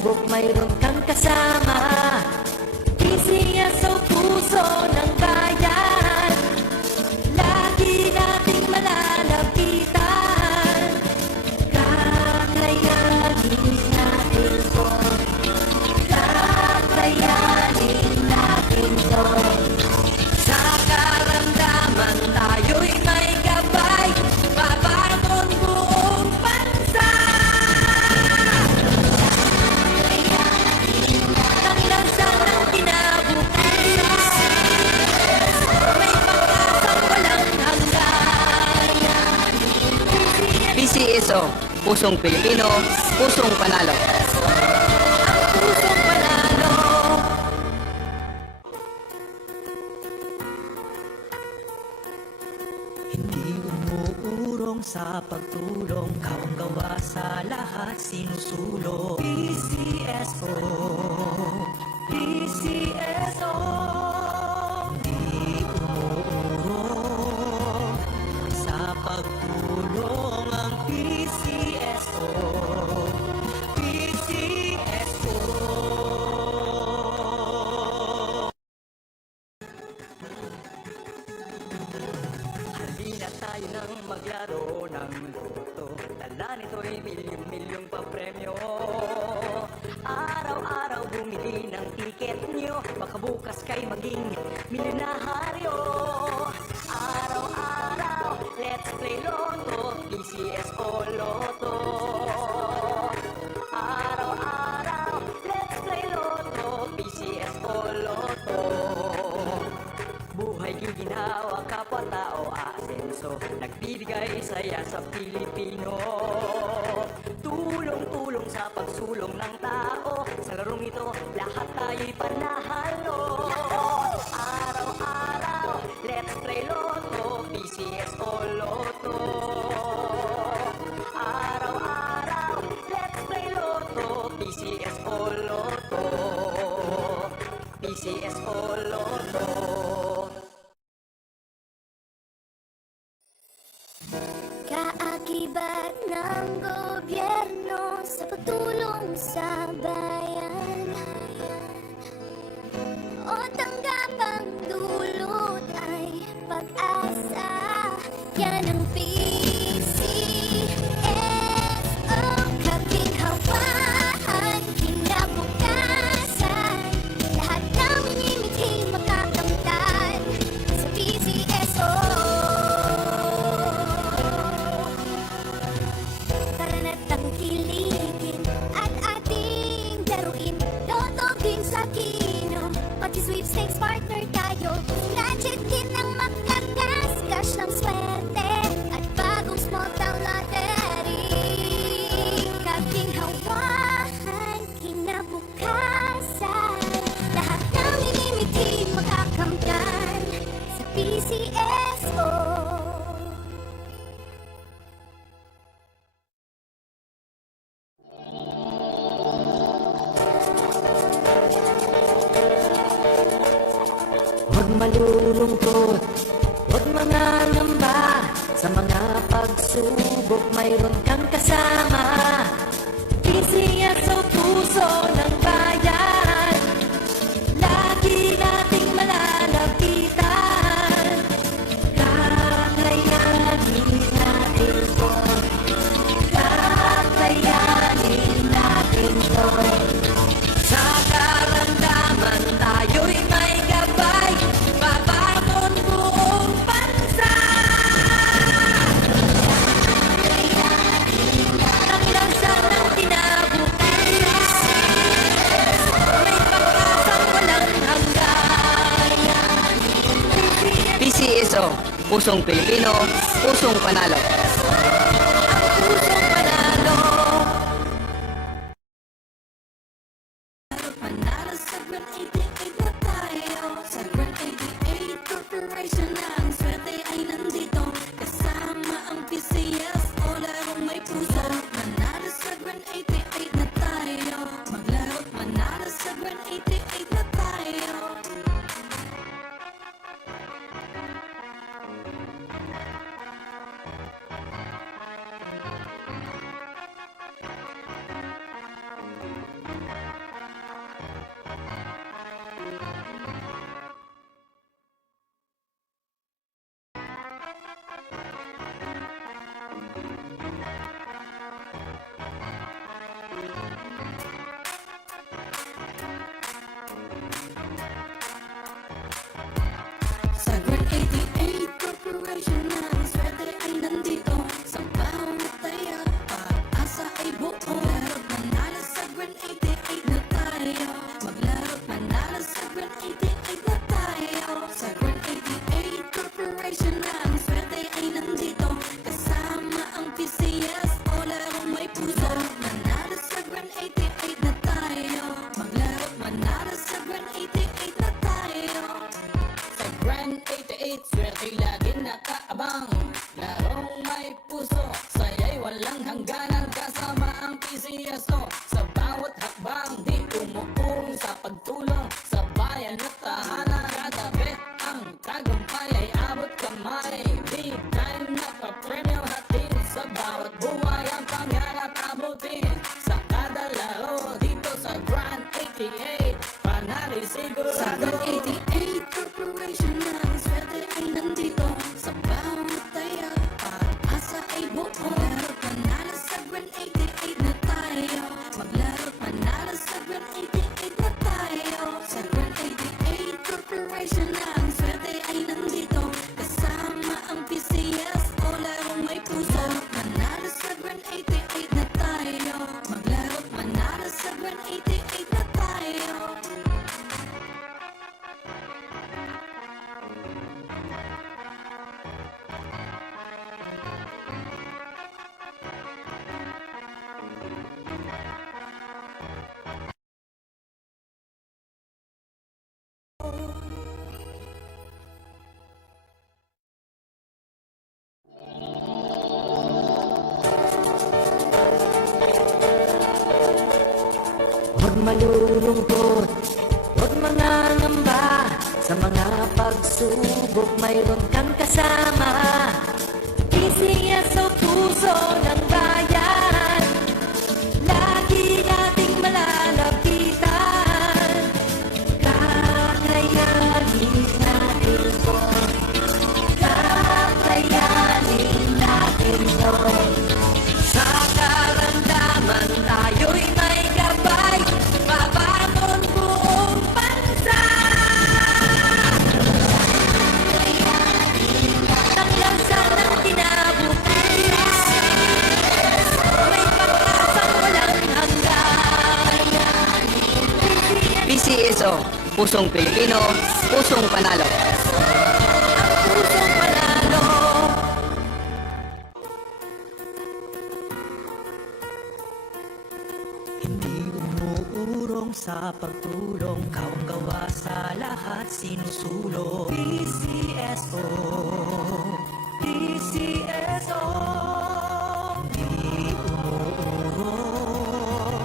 subok mayroon kang kasama. Isiya sa puso ng bayan, lagi nating malalapitan. Kakayanin natin to, kakayanin natin to. Sa karamdaman tayo'y may gabay, babangon buong bansa. Ang lansa ng kinabukasan, may pag-asang walang hanggan. PCSO, Pusong Pilipino, Pusong Panalo. Ang pusong panalo. Hindi umuurong sa pagtulong, kawang-gawa sa lahat sinusulong. PCSO, PCSO. Hindi umuurong sa pagtulong ang PCSO, PCSO. Halina tayo nang maglaro ng loto. Dala nito'y milyong-milyong papremyo. Araw-araw bumili ng tiket nyo, baka bukas kay maging milyonaryo. Araw-araw, let's play Lotto, PCSO Lotto. Araw-araw, let's play Lotto, PCSO Lotto. Buhay giginhawa, kapwa-tao aasenso, nagbibigay saya sa Pilipino. Tulong-tulong sa pagsulong ng tao, sa larong ito lahat tayo'y panahalo. Araw-araw, let's play Lotto, PCSO Lotto. Araw-araw, let's play Lotto, PCSO Lotto. PCSO Lotto. Kaakibat ng gobyerno sa pagtulong sa bayan, o tanggapang dulot ay pag-asa. Yan ang PCSO, kaginhawaan, kinabukasan. Lahat namin imiting makakamtan sa PCSO. Tara na't tangkilikin at ating laruin. Lotto din sa kino, pati sweepstakes partner tayo. Gadget din ang makakas, cash ng swerte at bagong small town lottery. Kaginhawahan, kinabukasan. Lahat ng inimitin makakamtan sa PCSO. Huwag malulungkot, huwag mangangamba. Sa mga pagsubok mayroon kang kasama. Isiya sa puso ng bayan, lagi nating malalapitan. Kakayanin natin to, kakayanin natin to. Sa karamdaman tayo'y may gabay, babangon buong bansa. Ang lansa ng kinabukasan, may pag-asang walang hanggan. PCSO, Pusong Pilipino, Pusong Panalo. Ang pusong panalo. Manalo sa Grand 88 na tayo. Sa Grand 88 Corporation na ang swerte ay nandito. Kasama ang PCSO, larong may puso. Manalo sa Grand 88 na tayo. Maglaro, manalo sa Grand 88 na tayo. pagtulong sa bayan at tahanan. Katabi ang tagumpay ay abot kamay. Big time na papremyo hatid sa bawat buhay ang pangarap abutin. Sa kada laro dito sa Grand 88, panalo siguro. Sa Grand 88 Corporation ang swerte ay nandito. Sa bawat taya, pag-asa ay buo. Maglaro't manalo sa Grand 88 na tayo. Maglaro't manalo sa Grand 88 na tayo. Sa Grand 88 Corporation ang swerte ay nandito. Kasama ang PCS o larong may puso. Manalo sa Grand 88 na tayo. Maglaro't manalo sa Grand 88 na tayo. Huwag malulungkot, huwag mangangamba. Sa mga pagsubok mayroon kang kasama. PCS o puso ng bayan, lagi nating malalapitan. Kakayanin natin to, kakayanin natin to. Sa karamdaman tayo'y may gabay, babangon buong bansa. Ang lansa ng kinabukasan, may pag-asang walang hanggan. PCSO, pusong Pilipino, pusong panalo. Pusong panalo. Hindi umuurong sa pagtulong, kawang gawa sa lahat sinusulong. PCSO, PCSO. Hindi umuurong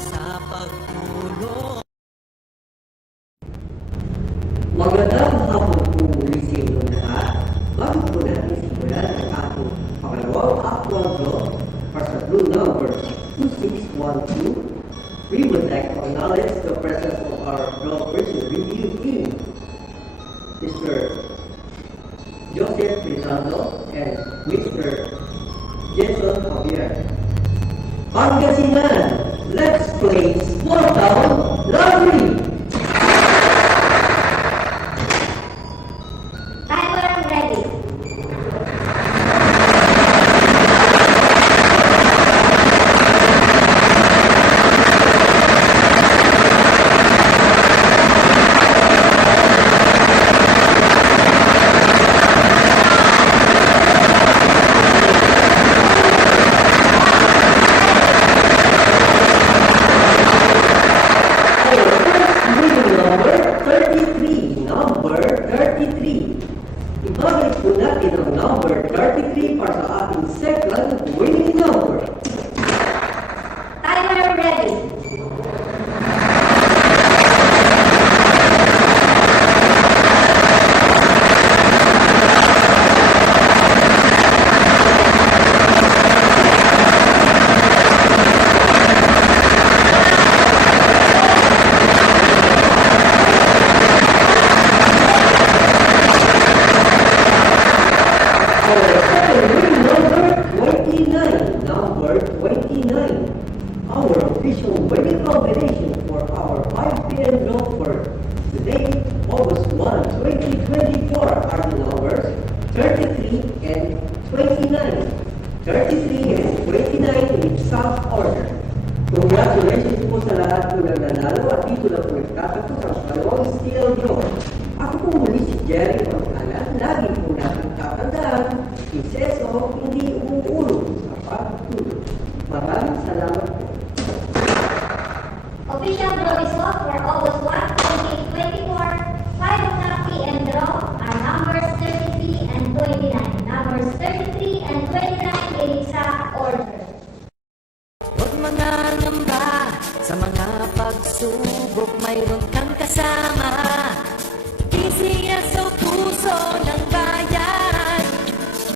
sa pagtulong. Magandang hapon po muli sa inyo lahat. Bago po natin simulan ang ating pangalawang actual draw para sa blue number 2612, we would like to acknowledge the presence of our draw person review team, Mr. Joseph Rizaldo and Mr. Jason Javier. Pangasinan, let's play Small Town Lottery! Timer ready. Number 33. Ibalik po natin ang number 33 para sa ating second winning number. Timer ready. For the second winning number 29. Number 29. Our official winning combination for our 5 p.m. draw for today, August 1, 2024 are the numbers 33 and 29. 33 and 29 in exact order. Congratulations po sa lahat po ng nanalo at dito na po nagtatapos ang dalawang steel draw. Ako po muli si Jerry Ortalan. Lagi po natin tatandaan, PCSO hindi umuulong sa pagtulong. Maraming salamat po. Official draw result for August 1, 2024, 5 p.m. draw are numbers 33 and 29. Numbers 33 and 29 in exact order. Huwag mangangamba sa mga pagsubok mayroon kang kasama.